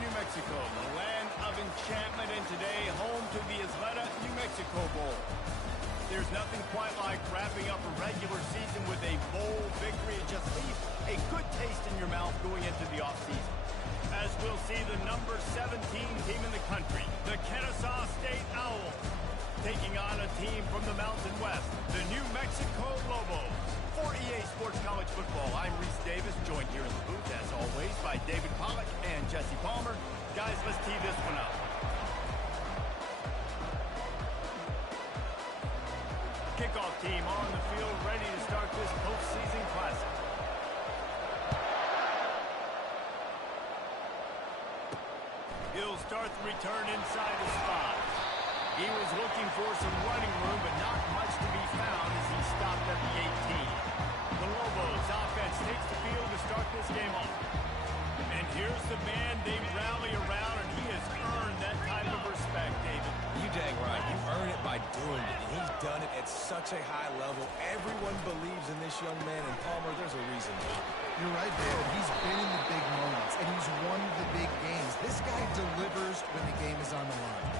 New Mexico, the land of enchantment, and today home to the Isleta, New Mexico Bowl. There's nothing quite like wrapping up a regular season with a bowl victory. It just leaves a good taste in your mouth going into the offseason. As we'll see the number 17 team in the country, the Kennesaw State Owls, taking on a team from the Mountain West, the New Mexico Lobos. For EA Sports College Football, I'm Reese Davis, joined here in the booth, as always, by David Pollack and Jesse Palmer. Guys, let's tee this one up. Kickoff team on the field, ready to start this postseason classic. He'll start the return inside the spot. He was looking for some running room, but not much to be found as he stopped at the 18. The Lobos offense takes the field to start this game off. And here's the man they rally around, and he has earned that type of respect, David. You dang right. You earn it by doing it, and he's done it at such a high level. Everyone believes in this young man, and Palmer, there's a reason. You're right, David. He's been in the big moments, and he's won the big games. This guy delivers when the game is on the line.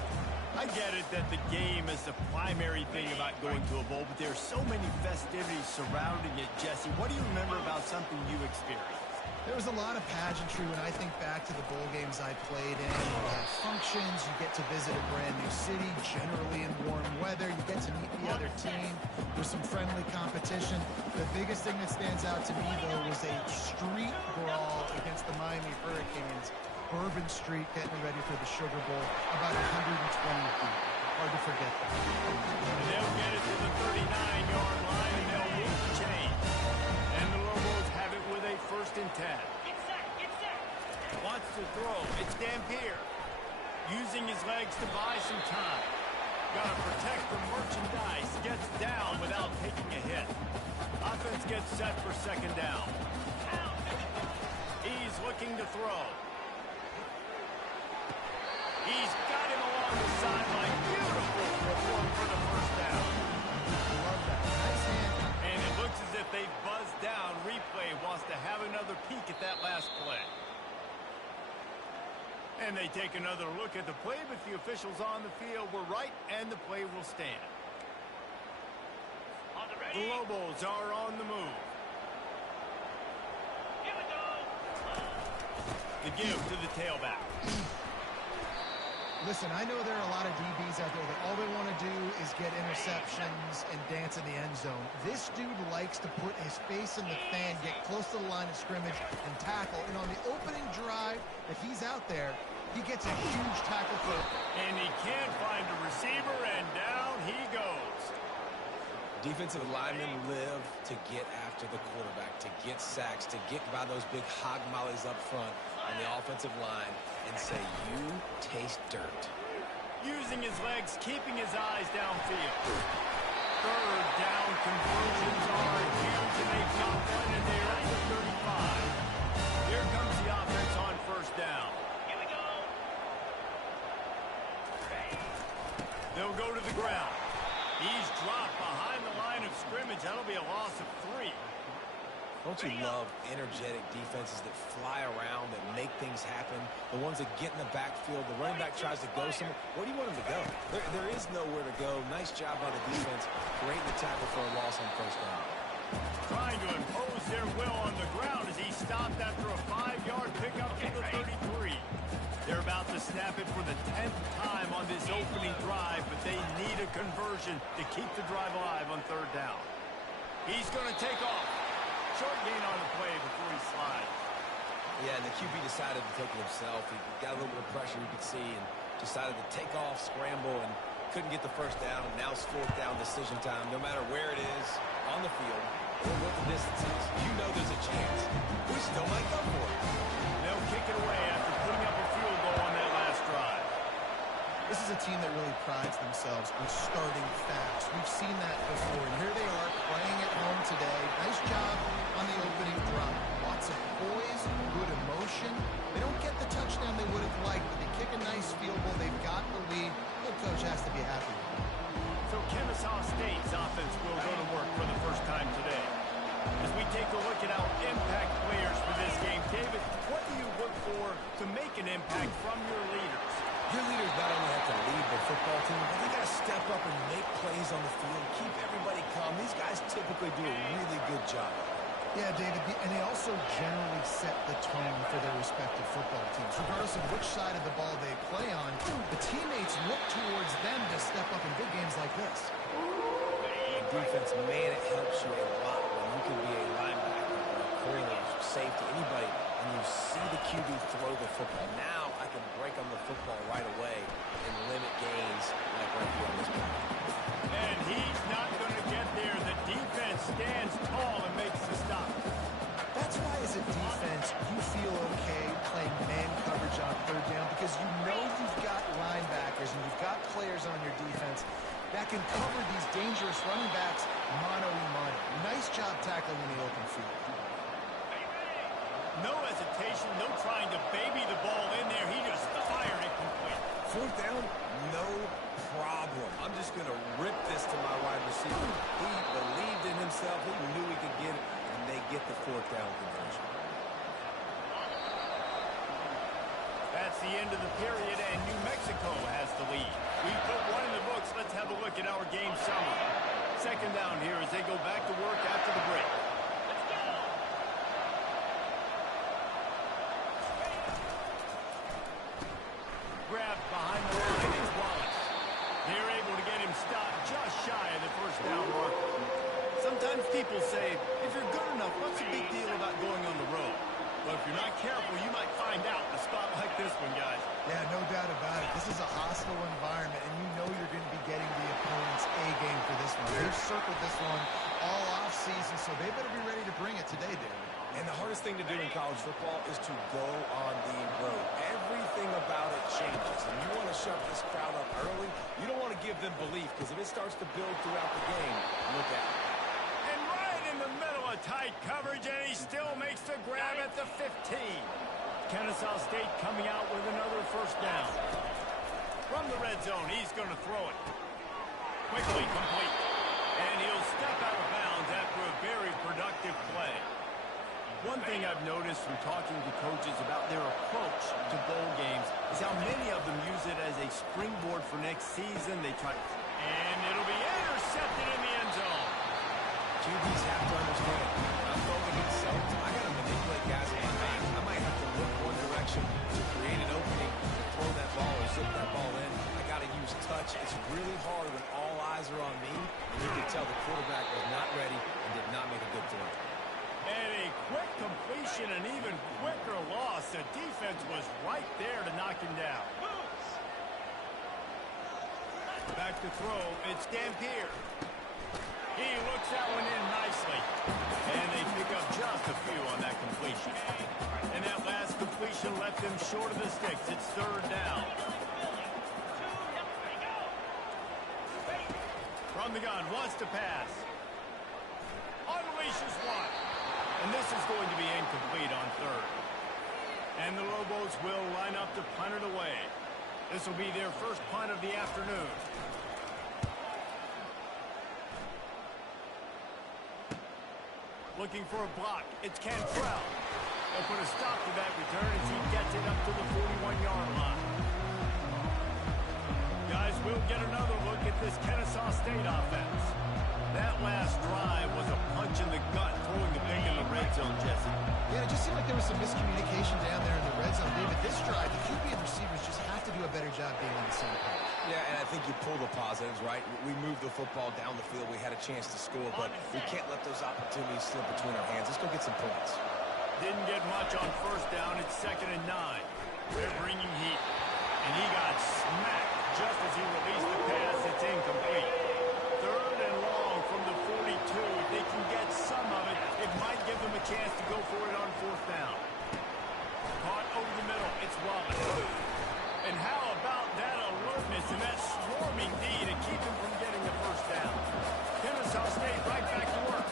I get it that the game is the primary thing about going to a bowl, but there are so many festivities surrounding it, Jesse. What do you remember about something you experienced? There was a lot of pageantry when I think back to the bowl games I played in. You have functions, you get to visit a brand new city, generally in warm weather. You get to meet the other team. There's some friendly competition. The biggest thing that stands out to me, though, was a street brawl against the Miami Hurricanes. Bourbon Street getting ready for the Sugar Bowl, about 120 feet. Hard to forget that. And they'll get it to the 39-yard line, and they'll move the chain. And the Lobos have it with a 1st and 10. Wants to throw. It's Dampier. Using his legs to buy some time. Got to protect the merchandise. Gets down without taking a hit. Offense gets set for 2nd down. He's looking to throw. He's got him along the sideline. Beautiful perform for the 1st down. Love that. Nice hand. And it looks as if they buzzed down. Replay wants to have another peek at that last play. And they take another look at the play, but the officials on the field were right, and the play will stand. The Lobos are on the move. The give to the tailback. Listen, I know there are a lot of DBs out there that all they want to do is get interceptions and dance in the end zone. This dude likes to put his face in the fan, get close to the line of scrimmage, and tackle. And on the opening drive, if he's out there, he gets a huge tackle for it. And he can't find a receiver, and down he goes. Defensive linemen live to get after the quarterback, to get sacks, to get by those big hog mollies up front on the offensive line and say, you taste dirt. Using his legs, keeping his eyes downfield. 3rd down conversions are huge, and they've got one, and they're at the 35. Here comes the offense on 1st down. Here we go. They'll go to the ground. He's dropped behind the line of scrimmage. That'll be a loss of 3. Don't you love energetic defenses that fly around, that make things happen? The ones that get in the backfield, the running back tries to go somewhere. Where do you want him to go? There is nowhere to go. Nice job by the defense. Great in the tackle for a loss on 1st down. Trying to impose their will on the ground as he stopped after a 5-yard pickup to the 33. They're about to snap it for the 10th time on this opening drive, but they need a conversion to keep the drive alive on 3rd down. He's going to take off. Short gain on the play before he slides. Yeah, and the QB decided to take it himself. He got a little bit of pressure, you could see, and decided to take off, scramble, and couldn't get the 1st down. And now it's 4th down decision time. No matter where it is on the field or what the distance is, you know there's a chance. We still might go for it. They'll kick it away after putting up a field goal on that last drive. This is a team that really prides themselves on starting fast. We've seen that before, and here they are playing at home today. Nice job on the opening drive. Lots of poise, good emotion. They don't get the touchdown they would have liked, but they kick a nice field goal. They've got the lead. The coach has to be happy. So Kennesaw State's offense will go to work for the 1st time today. As we take a look at our impact players for this game, David, what do you look for to make an impact from your leaders. Your leaders not only have to lead the football team, but they got to step up and make plays on the field, keep everybody calm. These guys typically do a really good job. Yeah, David, and they also generally set the tone for their respective football teams. Regardless of which side of the ball they play on, the teammates look towards them to step up in big games like this. Defense, man, it helps you a lot when you can be a linebacker or a corner, safety, anybody, and you see the QB throw the football. Now I can break on the football right away and limit gains like right here on this play. And he's not going to get there. The defense stands tall and makes the stop. That's why, as a defense, you feel okay playing man coverage on third down because you know you've got linebackers and you've got players on your defense that can cover these dangerous running backs mano-a-mano. Nice job tackling in the open field. No hesitation, no trying to baby the ball in there. He just fired it complete. Fourth down, no problem. I'm just going to rip this to my wide receiver. He believed in himself. He knew he could get it, and they get the fourth down conversion. That's the end of the period, and New Mexico has the lead. We put one in the books. Let's have a look at our game summary. Second down here as they go back to work after the break. Grabbed behind the line is Wallace. They're able to get him stopped just shy of the first down mark. Sometimes people say, if you're good enough, what's the big deal about going on the road? Well, if you're not careful, you might find out in a spot like this one, guys. Yeah, no doubt about it. This is a hostile environment, and you know you're going to be getting the opponent's A-game for this one. They've circled this one all off-season, so they better be ready to bring it today, David. And the hardest thing to do in college football is to go on the road. Everything about it changes, and you want to shut this crowd up early. You don't want to give them belief, because if it starts to build throughout the game, look out. And right in the middle of tight coverage, and he still makes the grab at the 15. Kennesaw State coming out with another first down. From the red zone, he's going to throw it. Quickly complete. And he'll step out of bounds after a very productive play. One thing I've noticed from talking to coaches about their approach to bowl games is how many of them use it as a springboard for next season. They try, and it'll be intercepted in the end zone. QBs have to understand, I'm going against zones. I got to manipulate guys in my back. I might have to look one direction to create an opening to throw that ball or zip that ball in. I got to use touch. It's really hard when all eyes are on me, and you can tell the quarterback was not ready and did not make a good throw. And a quick completion, an even quicker loss. The defense was right there to knock him down. Back to throw, it's Dampier. He looks that one in nicely. And they pick up just a few on that completion. And that last completion left them short of the sticks. It's third down. From the gun, wants to pass. Unleashes one. And this is going to be incomplete on third. And the Lobos will line up to punt it away. This will be their first punt of the afternoon. Looking for a block. It's Cantrell. They'll put a stop to that return as he gets it up to the 41-yard line. Guys, we'll get another look at this Kennesaw State offense. That last drive was a punch in the gut, throwing the pick in the red zone, Jesse. Yeah, it just seemed like there was some miscommunication down there in the red zone. David, this drive, the QB and receivers just have to do a better job being on the same page. Yeah, and I think you pull the positives, right? We moved the football down the field. We had a chance to score, but we can't let those opportunities slip between our hands. Let's go get some points. Didn't get much on first down. It's 2nd and 9. They're bringing heat. And he got smacked just as he released the pass. It's incomplete. Third and long from the 42. If they can get some of it, it might give them a chance to go for it on fourth down. Caught over the middle. It's Wallace. And how about that alertness and that swarming D to keep him from getting the first down? Kennesaw State right back to work.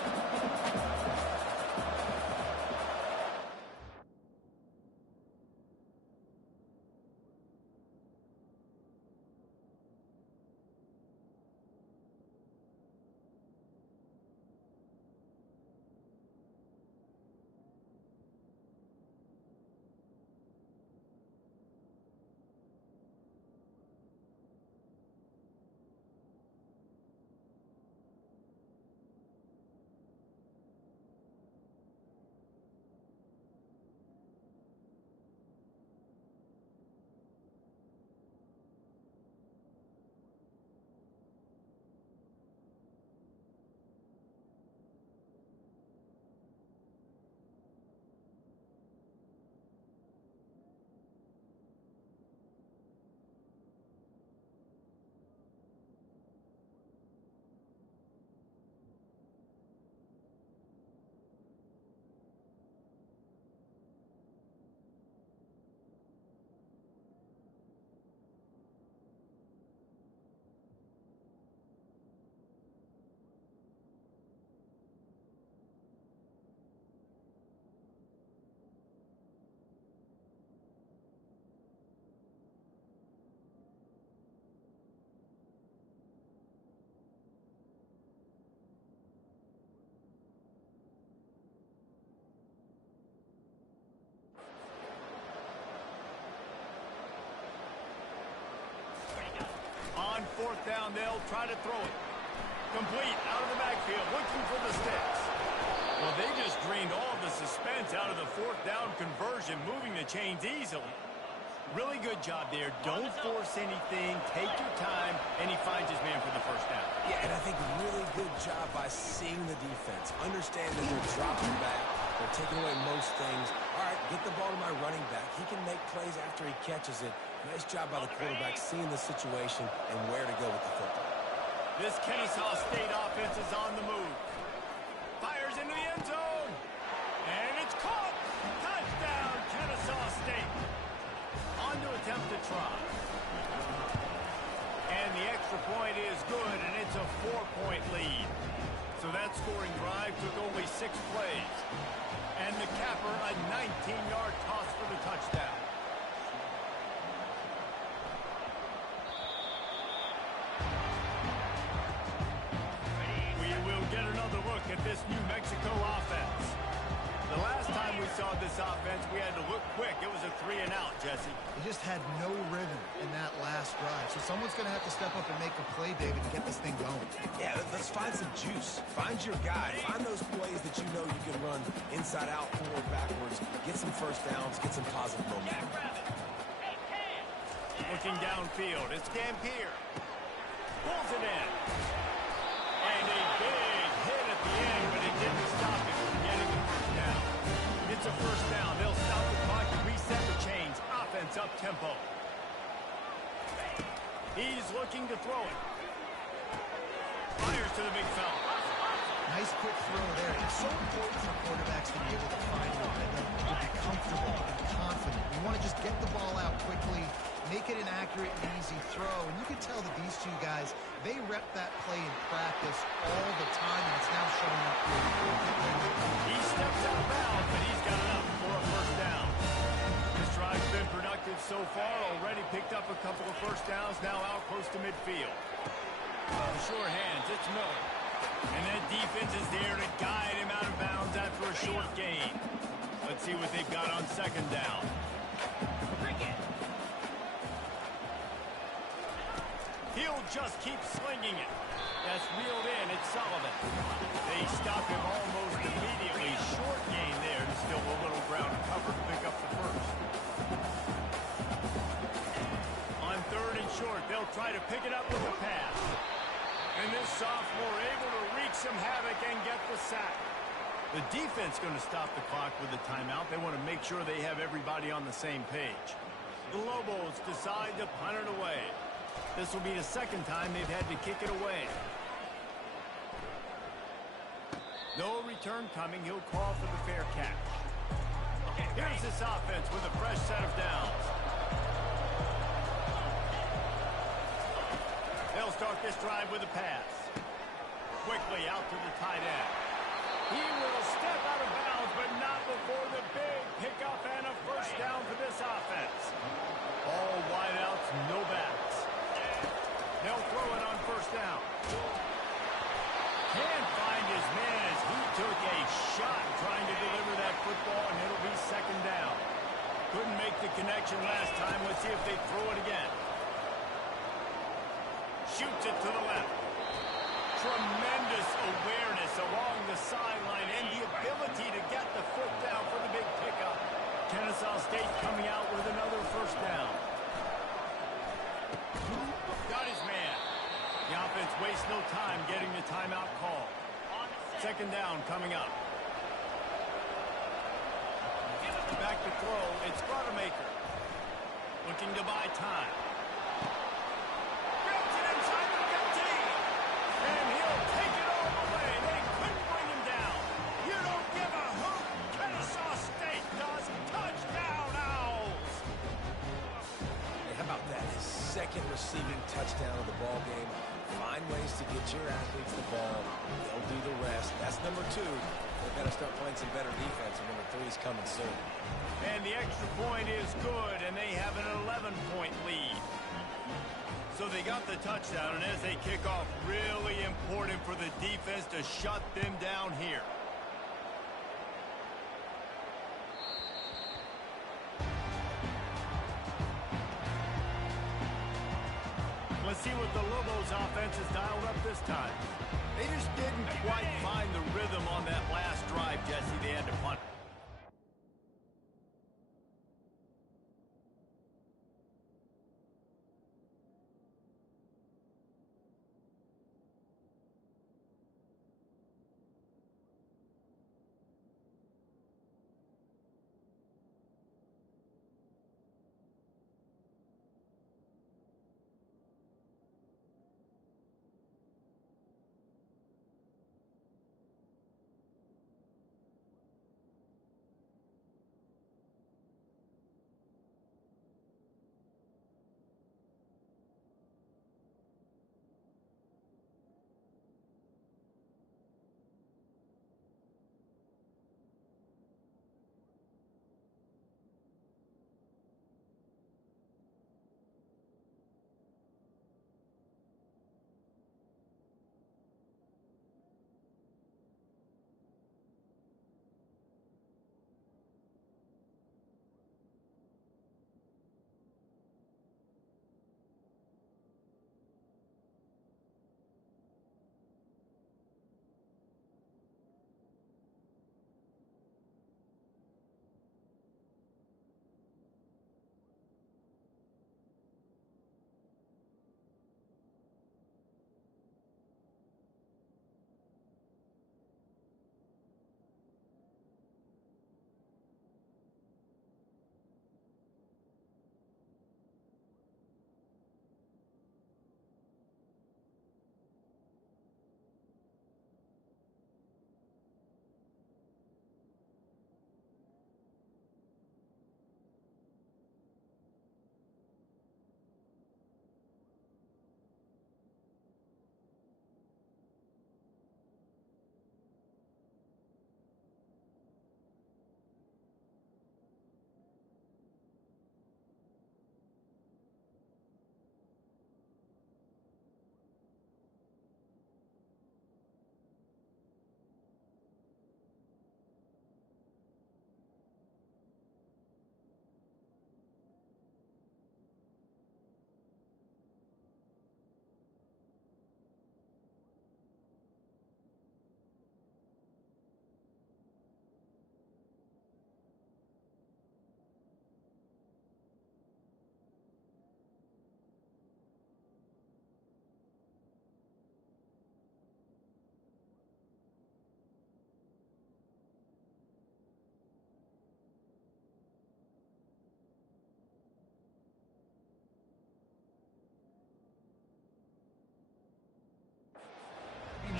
on fourth down, they'll try to throw it. Complete out of the backfield, looking for the sticks. Well, they just drained all the suspense out of the fourth down conversion, moving the chains easily. Really good job there. Don't force anything. Take your time, and he finds his man for the first down. Yeah, and I think a really good job by seeing the defense. Understand that they're dropping back. They're taking away most things. All right, get the ball to my running back. He can make plays after he catches it. Nice job by the quarterback seeing the situation and where to go with the football. This Kennesaw State offense is on the move. Fires into the end zone. And it's caught. Touchdown, Kennesaw State. On to attempt to try. And the extra point is good, and it's a 4-point lead. So that scoring drive took only 6 plays. And the capper, a 19-yard toss for the touchdown. We will get another look at this New Mexico offense. The last time we saw this offense, we had to look quick. It was a 3-and-out, Jesse. They just had no rhythm in that last drive. So someone's going to have to step up and make a play, David, to get this thing going. Yeah, let's find some juice. Find your guy. Find those plays that you know you can run inside out, forward, backwards. Get some first downs. Get some positive momentum. Looking downfield, it's Dampier. Pulls it in. And a big hit at the end, but it didn't stop him from getting the first down. It's a first down. They'll stop the clock and reset the chains. Offense up tempo. He's looking to throw it. Fires to the big fella. Nice quick throw there. It's so important for quarterbacks to be able to find a rhythm, to be comfortable and confident. You want to just get the ball out quickly, make it an accurate and easy throw. And you can tell that these two guys, they rep that play in practice all the time, and it's now showing up here. He steps out of bounds, but he's got enough for a first down. This drive's been productive so far. Already picked up a couple of first downs, now out close to midfield. Sure hands, it's Miller. And that defense is there to guide him out of bounds after a short gain. Let's see what they've got on second down. He'll just keep slinging it. That's reeled in. It's Sullivan. They stop him almost immediately. Short gain there. Still a little ground to cover to pick up the first. On third and short, they'll try to pick it up with a pass. And this sophomore able to wreak some havoc and get the sack. The defense going to stop the clock with the timeout. They want to make sure they have everybody on the same page. The Lobos decide to punt it away. This will be the second time they've had to kick it away. No return coming. He'll call for the fair catch. Here's this offense with a fresh set of downs. They'll start this drive with a pass. Quickly out to the tight end. He will step out of bounds, but not before the big pickup and a first down for this offense. All wideouts, no backs. They'll throw it on first down. Can't find his man as he took a shot trying to deliver that football, and it'll be second down. Couldn't make the connection last time. Let's see if they throw it again. Shoots it to the left. Tremendous awareness along the sideline and the ability to get the foot down for the big pickup. Kennesaw State coming out with another first down. Got his man. The offense wastes no time getting the timeout call. Second down coming up. Back to throw. It's Gardemaker. Looking to buy time. Grabs it inside the 15. And he'll take it all the way. They couldn't bring him down. You don't give a hoot. Kennesaw State does. Touchdown, Owls. Hey, how about that? His second receiving touchdown of the ball game. Find ways to get your athletes the ball. They'll do the rest. That's number 2. They've got to start playing some better defense, and number 3 is coming soon. And the extra point is good, and they have an 11-point lead. So they got the touchdown, and as they kick off, really important for the defense to shut them down here. Let's see what the Lobos offense has dialed up this time. They just didn't quite find the rhythm on that last drive, Jesse. They had to punt.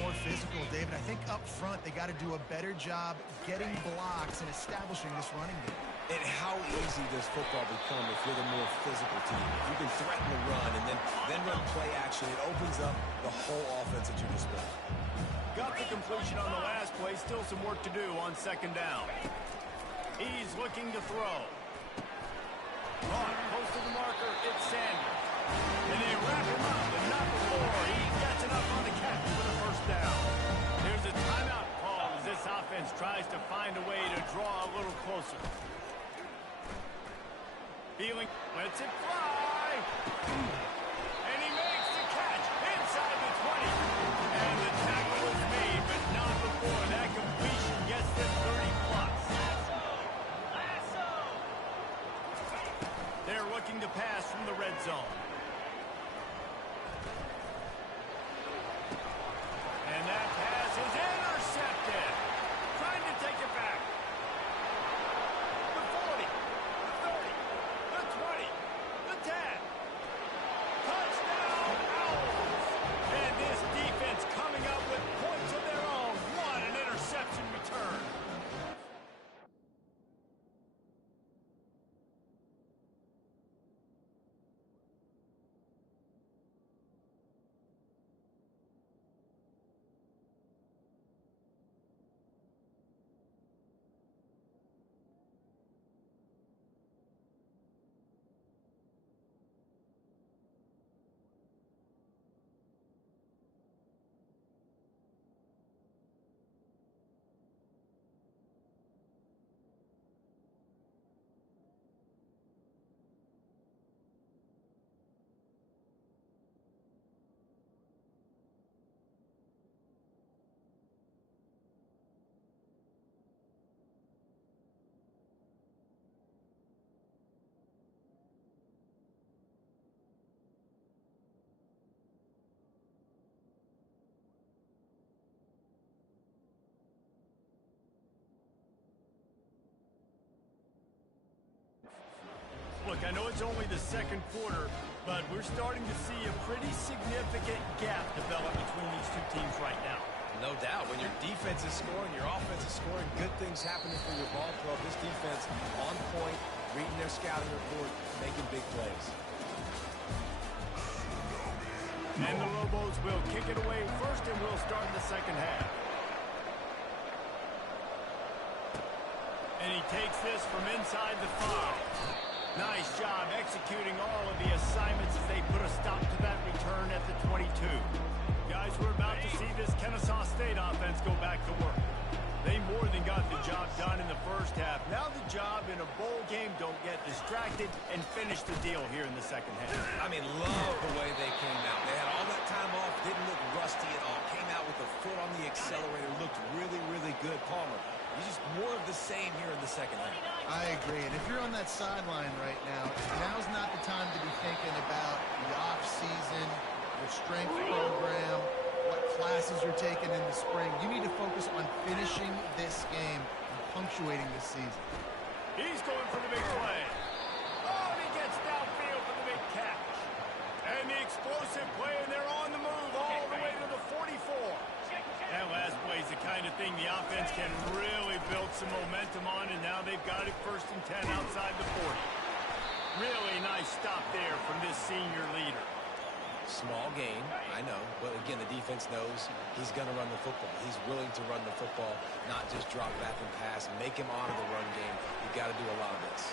More physical, David. I think up front they got to do a better job getting blocks and establishing this running game. And how easy does football become if you're the more physical team? If you can threaten the run and then run play action, it opens up the whole offense at your disposal. Got the completion on the last play. Still some work to do on second down. He's looking to throw. Close to the marker. It's Sanders. And they wrap him up, but not before he gets enough on the catch for the first down. There's a timeout call as this offense tries to find a way to draw a little closer. Feeling, lets it fly. And he makes the catch inside the 20. And the tackle was made, but not before that completion gets them 30-plus. They're looking to pass from the red zone. And that pass is intercepted. Trying to take it back. The 40, the 30, the 20, the 10. Touchdown, Owls. And this defense coming up with points of their own. What an interception return. I know it's only the second quarter, but we're starting to see a pretty significant gap develop between these two teams right now. No doubt. When your defense is scoring, your offense is scoring, good things happening for your ball club. This defense on point, reading their scouting report, making big plays. And the Lobos will kick it away first, and we'll start the second half. And he takes this from inside the 5. Nice job executing all of the assignments as they put a stop to that return at the 22. Guys, we're about to see this Kennesaw State offense go back to work. They more than got the job done in the first half. Now the job in a bowl game, don't get distracted and finish the deal here in the second half. I mean, love the way they came out. They had all that time off, didn't look rusty at all. Came out with a foot on the accelerator, looked really, really good. Palmer, he's just more of the same here in the second half. I agree. And if you're on that sideline right now, now's not the time to be thinking about the off-season, your strength program, what classes you're taking in the spring. You need to focus on finishing this game and punctuating this season. He's going for the big play. Oh, and he gets downfield for the big catch. And the explosive play, and they're on the move all the way to the 44. That last play is the kind of thing the offense can really build some momentum on, and now they've got it 1st and 10 outside the 40. Really nice stop there from this senior leader. Small gain, I know, but again, the defense knows he's going to run the football. He's willing to run the football, not just drop back and pass, make him honor the run game. You've got to do a lot of this.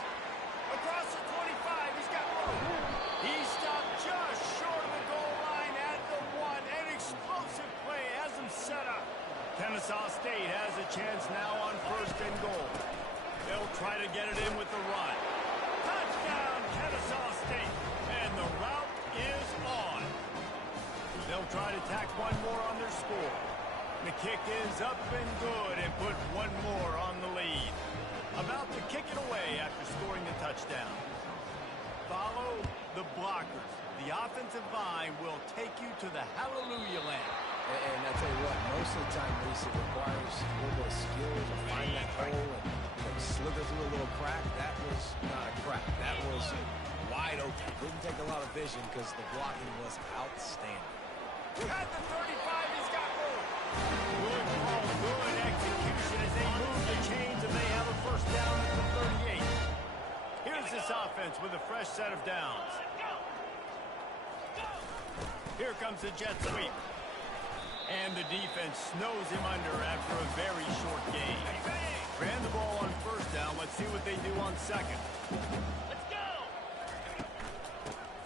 Across the 25, he's got room. He stopped just short of the goal line at the 1. An explosive play has him set up. Kennesaw State has a chance now on 1st and goal. They'll try to get it in with the run. Touchdown, Kennesaw State. And the route is on. They'll try to tack one more on their score. The kick is up and good and put one more on the lead. About to kick it away after scoring the touchdown. Follow the blockers. The offensive line will take you to the hallelujah land. And I tell you what, most of the time, Reese, it requires a little bit of skill to find that hole and slither through a little crack. That was not a crack. That was wide open. Didn't take a lot of vision because the blocking was outstanding. At the 35, he's got room. Good ball, good execution as they move the chains, and they have a 1st down at the 38. Here's this offense with a fresh set of downs. Here comes the jet sweep. And the defense snows him under after a very short gain. Ran the ball on 1st down. Let's see what they do on 2nd. Let's go!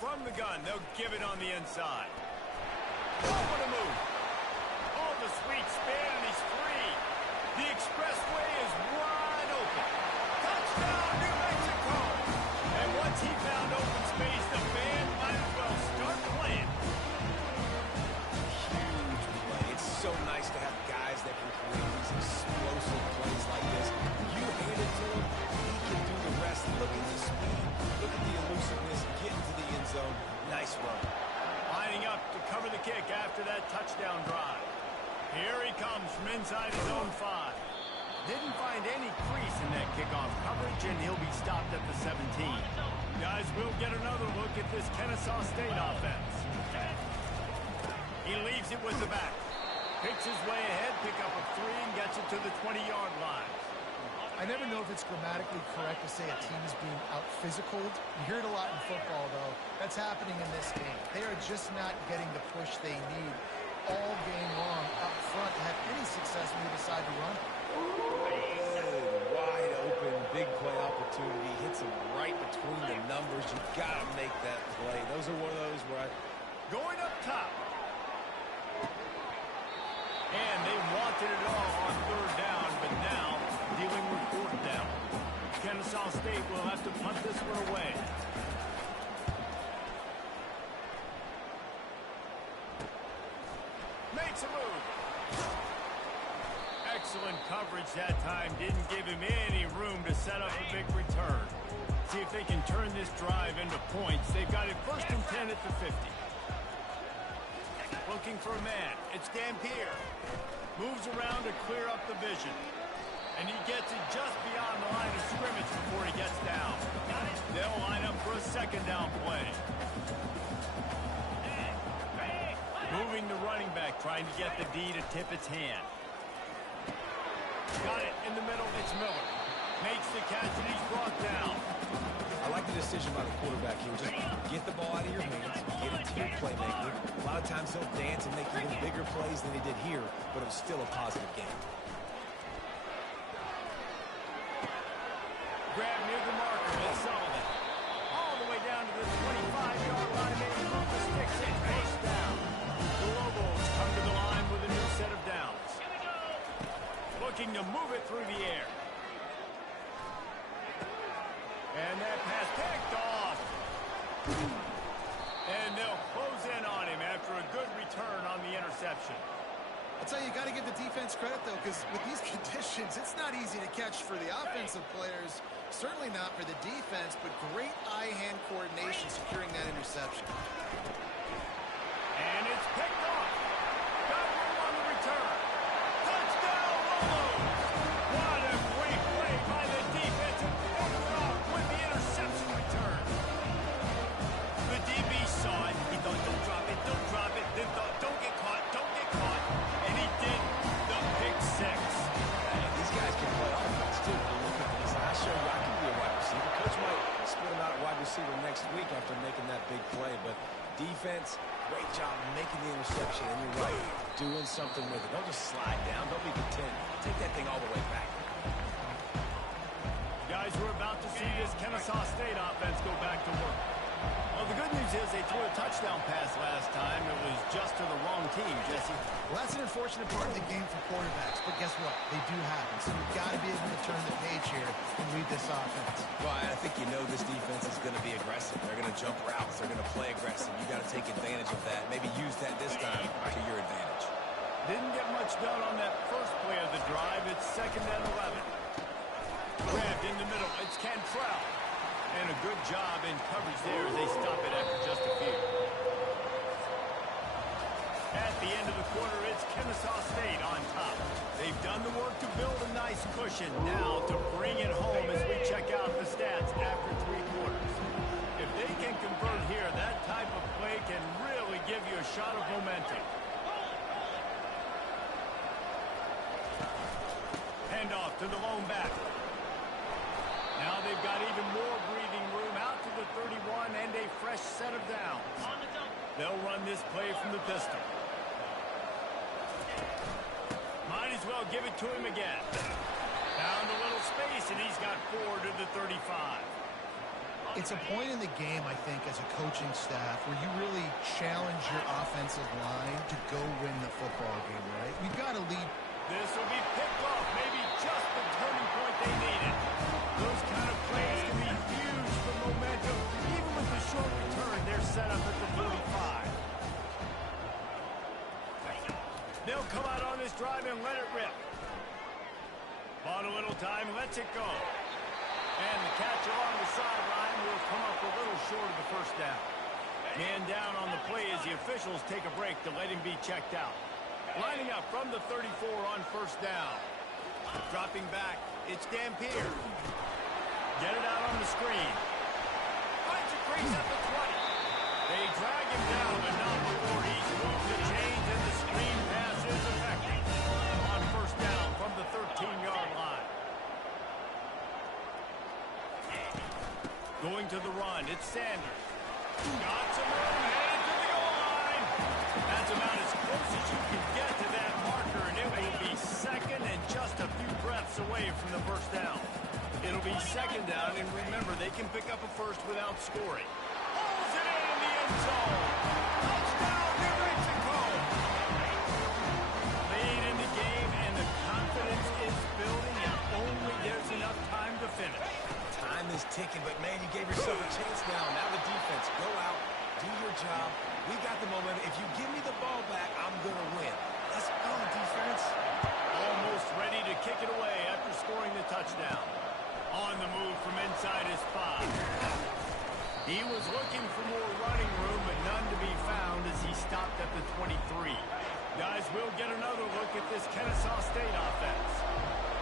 From the gun, they'll give it on the inside. Oh, what a move. Oh, the sweet spin, and he's free. The expressway is wide open. Touchdown, New Mexico! And once he found open space, the band might as well start playing. Huge play. It's so nice to have guys that can create these explosive plays like this. You hand it to him, he can do the rest. Look at the speed, look at the elusiveness, get into the end zone. Nice run. Lining up to cover the kick after that touchdown drive. Here he comes from inside his own 5. Didn't find any crease in that kickoff coverage, and he'll be stopped at the 17. Guys, we'll get another look at this Kennesaw State offense. He leaves it with the back. Picks his way ahead, pick up a 3, and gets it to the 20-yard line. I never know if it's grammatically correct to say a team is being out-physicaled. You hear it a lot in football, though. That's happening in this game. They are just not getting the push they need all game long up front to have any success when they decide to run. Good, wide open, big play opportunity. Hits him right between the numbers. You got to make that play. Those are one of those where Going up top. And they wanted it all on 3rd down, but now dealing with 4th down. Kennesaw State will have to punt this one away. Makes a move. Excellent coverage that time. Didn't give him any room to set up a big return. See if they can turn this drive into points. They've got it 1st and 10 at the 50. Looking for a man. It's Dampier. Moves around to clear up the vision. And he gets it just beyond the line of scrimmage before he gets down. They'll line up for a second down play. Moving the running back, trying to get the D to tip its hand. Got it in the middle. It's Miller. Makes the catch, and he's brought down. I like the decision by the quarterback here. Just get the ball out of your hands, get it to your playmaker. A lot of times he'll dance and make even bigger plays than he did here, but it was still a positive game. Grab near the marker. It's Sullivan. All the way down to the 25-yard line. They move the sticks in. First down. The Lobos come to the line with a new set of downs. Looking to move it through the air. And that pass picked off. And they'll close in on him after a good return on the interception. I'll tell you, you got to give the defense credit, though, because with these conditions, it's not easy to catch for the offensive players. Certainly not for the defense, but great eye-hand coordination securing that interception. And it's picked off. Got room on the return. Touchdown, Lobos! What a great play by the defense and picked it off with the interception return. The DB saw it. He thought, don't drop it, don't drop it. Then thought, don't get caught, don't get caught. And he did the pick six. These guys can play offense, too. Look at this. I show you I can be a wide receiver. Coach might split him out at wide receiver next week after making that big play. But defense, great job making the interception. And you're right, doing something with it. Don't just slide down. Don't be content. Take that thing all the way back. Guys, we're about to see this Kennesaw State offense go back to work. Well, the good news is they threw a touchdown pass last time. It was just to the wrong team, Jesse. Well, that's an unfortunate part of the game for quarterbacks, but guess what? They do happen, so you've got to be able to turn the page here and lead this offense. Well, I think you know this defense is going to be aggressive. They're going to jump routes. They're going to play aggressive. You got to take advantage of that. Maybe use that this time to your advantage. Didn't get much done on that first play of the drive. It's 2nd and 11. Grabbed in the middle. It's Cantrell. And a good job in coverage there as they stop it after just a few. At the end of the quarter, it's Kennesaw State on top. They've done the work to build a nice cushion. Now to bring it home as we check out the stats after 3 quarters. If they can convert here, that type of play can really give you a shot of momentum. Handoff to the lone back. Now they've got even more breathing room out to the 31 and a fresh set of downs. They'll run this play from the pistol. Might as well give it to him again. Found a little space, and he's got 4 to the 35. It's a point in the game, I think, as a coaching staff where you really challenge your offensive line to go win the football game, right? We've got to lead. This will be picked off, maybe just the turning point they needed. Those kind of plays can be huge for momentum. Even with the short return, they're set up at the 45. They'll come out on this drive and let it rip. Bought a little time, lets it go. And the catch along the sideline will come up a little short of the first down. Man down on the play as the officials take a break to let him be checked out. Lining up from the 34 on first down. Dropping back, it's Dampier. Get it out on the screen. Finds a crease at the 20. They drag him down, but not before he's moved the chains, and the screen pass is effective. On first down from the 13-yard line. Going to the run, it's Sanders. Got some room, headed to the goal line. That's about as close as you can get to that marker, and it will be second and just a few breaths away from the first down. It'll be second down, and remember, they can pick up a first without scoring. Pulls it in the end zone. Touchdown, New Mexico. Lead in the game, and the confidence is building, and only there's enough time to finish. Time is ticking, but, man, you gave yourself a chance now. Now the defense, go out, do your job. We got the momentum. If you give me the ball back, I'm going to win. Let's go, defense. Almost ready to kick it away after scoring the touchdown. On the move from inside his 5. He was looking for more running room, but none to be found as he stopped at the 23. Guys, we'll get another look at this Kennesaw State offense.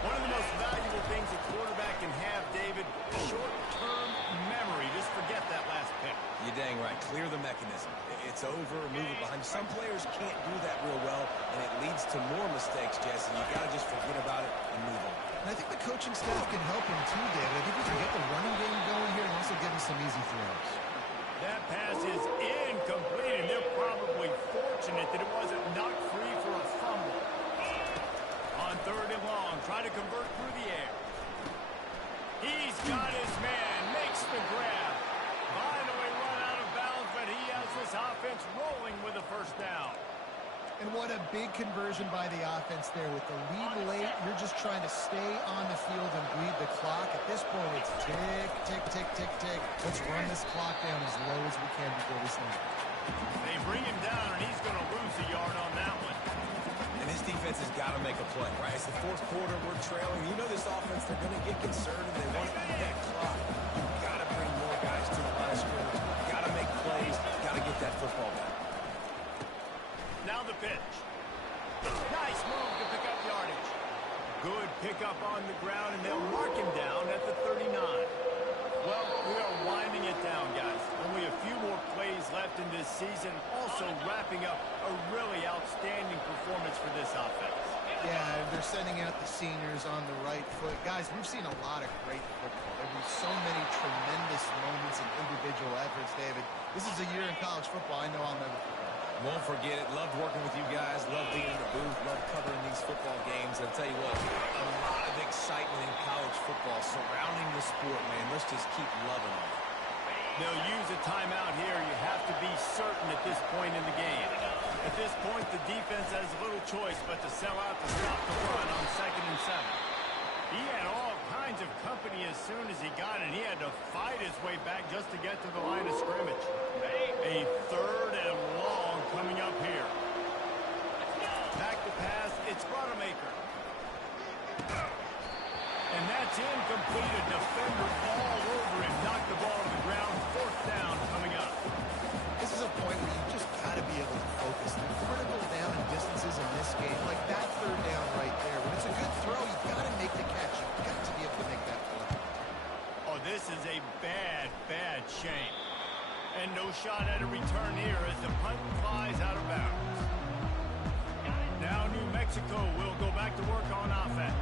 One of the most valuable things a quarterback can have, David, short-term memory. Just forget that last pick. You're dang right. Clear the mechanism. It's over, move it behind you. Some players can't do that real well, and it leads to more mistakes, Jesse. You got to just forget about it and move on. And I think the coaching staff can help him too, David. I think we can get the running game going here and also give him some easy throws. That pass is incomplete, and they're probably fortunate that it wasn't knocked free for a fumble. On 3rd and long, try to convert through the air. He's got his man, makes the grab. Finally run out of bounds, but he has this offense rolling with a first down. And what a big conversion by the offense there. With the lead late, you're just trying to stay on the field and bleed the clock. At this point, it's tick, tick, tick, tick, tick. Let's run this clock down as low as we can before we snap. They bring him down, and he's going to lose a yard on that one. And this defense has got to make a play, right? It's the 4th quarter. We're trailing. You know this offense, they're going to get conservative. They want to beat that clock. You've got to bring more guys to the line of scrimmage. You've got to make plays. You've got to get that football back. Now the pitch. Nice move to pick up yardage. Good pickup on the ground, and they'll mark him down at the 39. Well, we are winding it down, guys. Only a few more plays left in this season. Also wrapping up a really outstanding performance for this offense. Yeah, they're sending out the seniors on the right foot. Guys, we've seen a lot of great football. There have been so many tremendous moments and individual efforts, David. This is a year in college football I know I'll never forget. Won't forget it. Loved working with you guys. Loved being in the booth. Loved covering these football games. I'll tell you what, a lot of excitement in college football surrounding the sport, man. Let's just keep loving it. They'll use a timeout here. You have to be certain at this point in the game. At this point, the defense has little choice but to sell out to stop the run on 2nd and 7. He had all kinds of company as soon as he got it. He had to fight his way back just to get to the line of scrimmage. A 3rd and long coming up here. Back to pass. It's Rodemaker. And that's incomplete. A defender all over him. Knocked the ball to the ground. 4th down coming up. This is a point where you just got to be able to focus. The critical down and distances in this game, like that 3rd down right there. When it's a good throw, you've got to make the catch. You've got to be able to make that play. Oh, this is a bad, bad shame. And no shot at a return here as the punt flies out of bounds. Now New Mexico will go back to work on offense.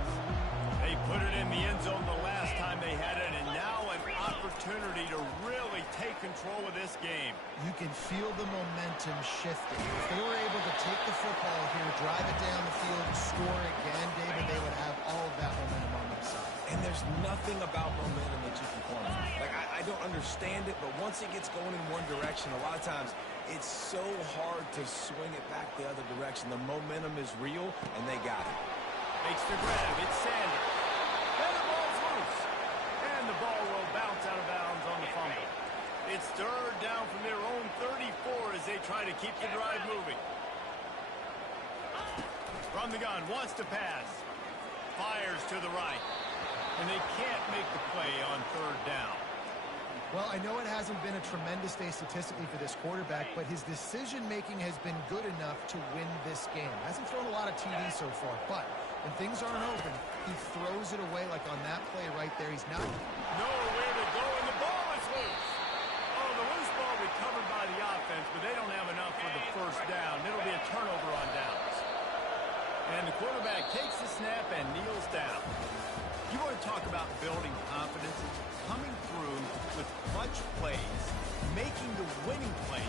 They put it in the end zone the last time they had it, and now an opportunity to really take control of this game. You can feel the momentum shifting. If they were able to take the football here, drive it down the field, and score again, David, they would have all of that momentum on their side. And there's nothing about momentum that you can quantify. Like, I don't understand it, but once it gets going in one direction, a lot of times it's so hard to swing it back the other direction. The momentum is real, and they got it. Makes the grab. It's Sanders. And the ball's loose. And the ball will bounce out of bounds on the fumble. It's 3rd down from their own 34 as they try to keep the drive moving. From the gun, wants to pass. Fires to the right. And they can't make the play on 3rd down. Well, I know it hasn't been a tremendous day statistically for this quarterback, but his decision-making has been good enough to win this game. Hasn't thrown a lot of TDs so far, but when things aren't open, he throws it away like on that play right there. He's not nowhere to go, and the ball is loose. Oh, the loose ball recovered by the offense, but they don't have enough for the 1st down. It'll be a turnover on downs. And the quarterback takes the snap and kneels down. You want to talk about building confidence? Coming through with clutch plays, making the winning plays.